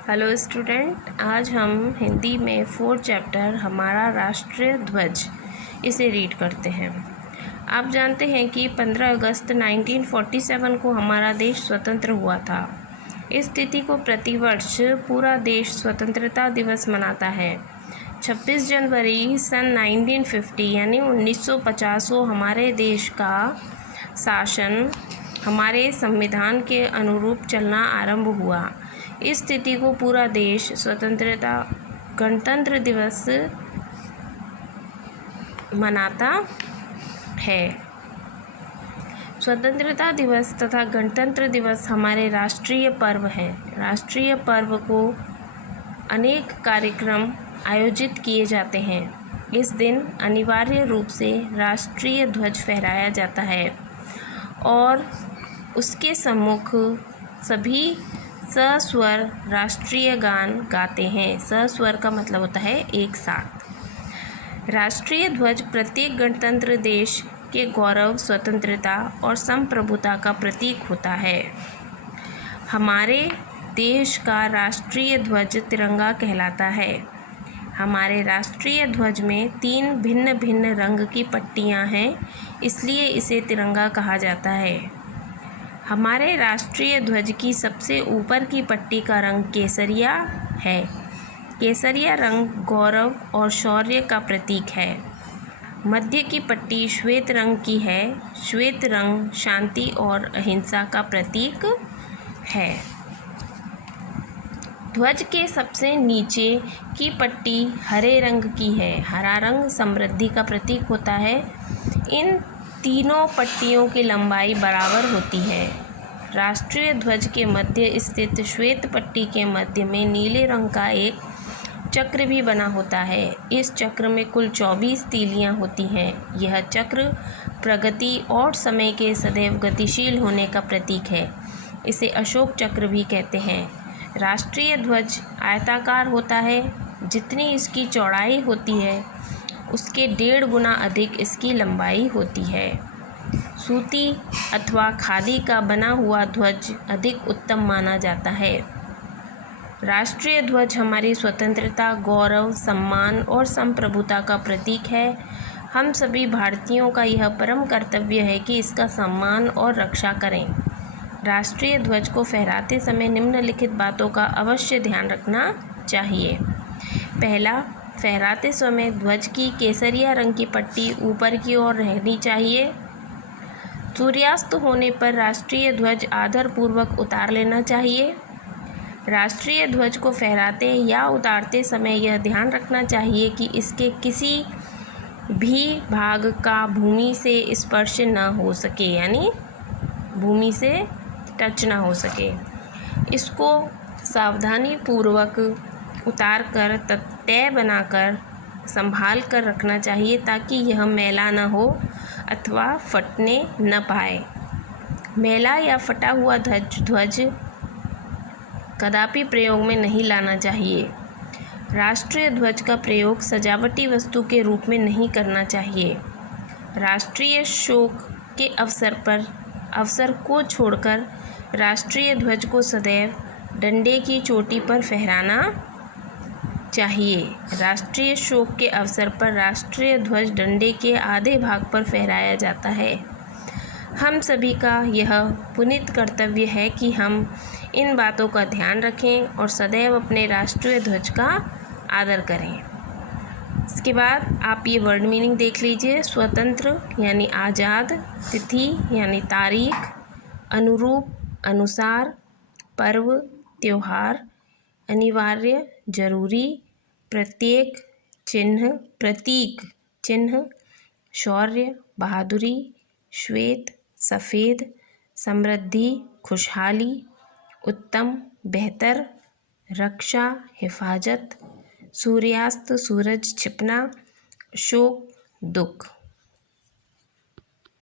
Hello student, आज हम हिंदी में 4th चैप्टर हमारा राष्ट्रीय ध्वज इसे रीड करते हैं। आप जानते हैं कि 15 अगस्त 1947 को हमारा देश स्वतंत्र हुआ था। इस तिथि को प्रतिवर्ष पूरा देश स्वतंत्रता दिवस मनाता है। 26 जनवरी सन 1950 यानी 1950 को हमारे देश का शासन हमारे संविधान के अनुरूप चलना आरंभ हुआ। इस तिथि को पूरा देश गणतंत्र दिवस मनाता है। स्वतंत्रता दिवस तथा गणतंत्र दिवस हमारे राष्ट्रीय पर्व हैं। राष्ट्रीय पर्व को अनेक कार्यक्रम आयोजित किए जाते हैं। इस दिन अनिवार्य रूप से राष्ट्रीय ध्वज फहराया जाता है और उसके सम्मुख सभी सस्वर राष्ट्रीय गान गाते हैं। सस्वर का मतलब होता है एक साथ। राष्ट्रीय ध्वज प्रत्येक गणतंत्र देश के गौरव, स्वतंत्रता और संप्रभुता का प्रतीक होता है। हमारे देश का राष्ट्रीय ध्वज तिरंगा कहलाता है। हमारे राष्ट्रीय ध्वज में 3 भिन्न भिन्न रंग की पट्टियां हैं, इसलिए इसे तिरंगा कहा जाता है। हमारे राष्ट्रीय ध्वज की सबसे ऊपर की पट्टी का रंग केसरिया है। केसरिया रंग गौरव और शौर्य का प्रतीक है। मध्य की पट्टी श्वेत रंग की है। श्वेत रंग शांति और अहिंसा का प्रतीक है। ध्वज के सबसे नीचे की पट्टी हरे रंग की है। हरा रंग समृद्धि का प्रतीक होता है। इन तीनों पट्टियों की लंबाई बराबर होती है। राष्ट्रीय ध्वज के मध्य स्थित श्वेत पट्टी के मध्य में नीले रंग का एक चक्र भी बना होता है। इस चक्र में कुल 24 तीलियां होती हैं। यह चक्र प्रगति और समय के सदैव गतिशील होने का प्रतीक है। इसे अशोक चक्र भी कहते हैं। राष्ट्रीय ध्वज आयताकार होता है। जितनी इसकी चौड़ाई होती है उसके 1.5 गुना अधिक इसकी लंबाई होती है। सूती अथवा खादी का बना हुआ ध्वज अधिक उत्तम माना जाता है। राष्ट्रीय ध्वज हमारी स्वतंत्रता, गौरव, सम्मान और संप्रभुता का प्रतीक है। हम सभी भारतीयों का यह परम कर्तव्य है कि इसका सम्मान और रक्षा करें। राष्ट्रीय ध्वज को फहराते समय निम्नलिखित बातों का अवश्य ध्यान रखना चाहिए। पहला, फहराते समय ध्वज की केसरिया रंग की पट्टी ऊपर की ओर रहनी चाहिए। सूर्यास्त होने पर राष्ट्रीय ध्वज आदरपूर्वक उतार लेना चाहिए। राष्ट्रीय ध्वज को फहराते या उतारते समय यह ध्यान रखना चाहिए कि इसके किसी भी भाग का भूमि से स्पर्श न हो सके, यानी भूमि से टच ना हो सके। इसको सावधानी पूर्वक उतार कर तय बनाकर संभाल कर रखना चाहिए ताकि यह मैला न हो अथवा फटने न पाए। मैला या फटा हुआ ध्वज कदापि प्रयोग में नहीं लाना चाहिए। राष्ट्रीय ध्वज का प्रयोग सजावटी वस्तु के रूप में नहीं करना चाहिए। राष्ट्रीय शोक के अवसर को छोड़कर राष्ट्रीय ध्वज को सदैव डंडे की चोटी पर फहराना चाहिए। राष्ट्रीय शोक के अवसर पर राष्ट्रीय ध्वज डंडे के आधे भाग पर फहराया जाता है। हम सभी का यह पुनीत कर्तव्य है कि हम इन बातों का ध्यान रखें और सदैव अपने राष्ट्रीय ध्वज का आदर करें। इसके बाद आप ये वर्ड मीनिंग देख लीजिए। स्वतंत्र यानी आज़ाद, तिथि यानी तारीख, अनुरूप अनुसार, पर्व त्योहार, अनिवार्य जरूरी, प्रत्येक चिन्ह प्रतीक चिन्ह, शौर्य बहादुरी, श्वेत सफ़ेद, समृद्धि खुशहाली, उत्तम बेहतर, रक्षा हिफाजत, सूर्यास्त सूरज छिपना, शोक दुख।